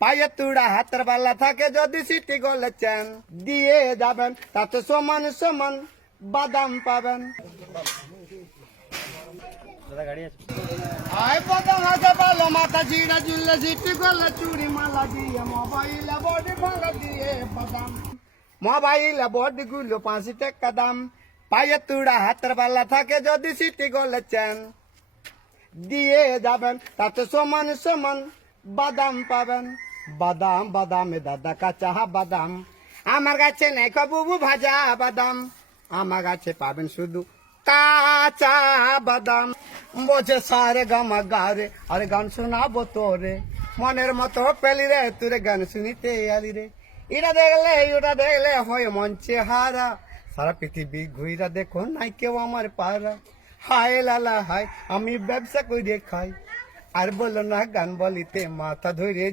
পায়ে তুড়া হাতের বালা থাকে যদি সিটি গোলে চেন দিয়ে যাবেন তাতে সমান সমান বাদাম পাবেন। আয় বাদাম হাতে ভালো মাথা ঝিড়া ঝুললে সিটি গোলে চুরি মালা দিয়ে মোবাইলে বডি ভাঙা দিয়ে বাদাম। মোবাইলে বডি গুলো 5 টাকা দাম। পায়ে তুড়া হাতের বালা থাকে যদি সিটি গোলে চেন দিয়ে যাবেন তাতে সমান সমান বাদাম পাবেন। বাদাম বাদামে দাদা কাঁচা বাদাম আমার কাছে নেই কবু ভাজা বাদাম আমার কাছে পাবেন শুধু কাঁচা বাদাম। বোঝে সারে গামা গারে আরে গান শোনাবো তোরে মনের মতো পেলি রে তোরে গান শুনিতে আলি রে। এটা দেখলে ওটা দেখলে হয় মঞ্চে হারা সারা পৃথিবী ঘুইরা দেখো নাই কেউ আমার পারা। হায় লালা হায় আমি ব্যবসা করে খাই আর বলো না গান বলিতে মাথা ধরে যায়।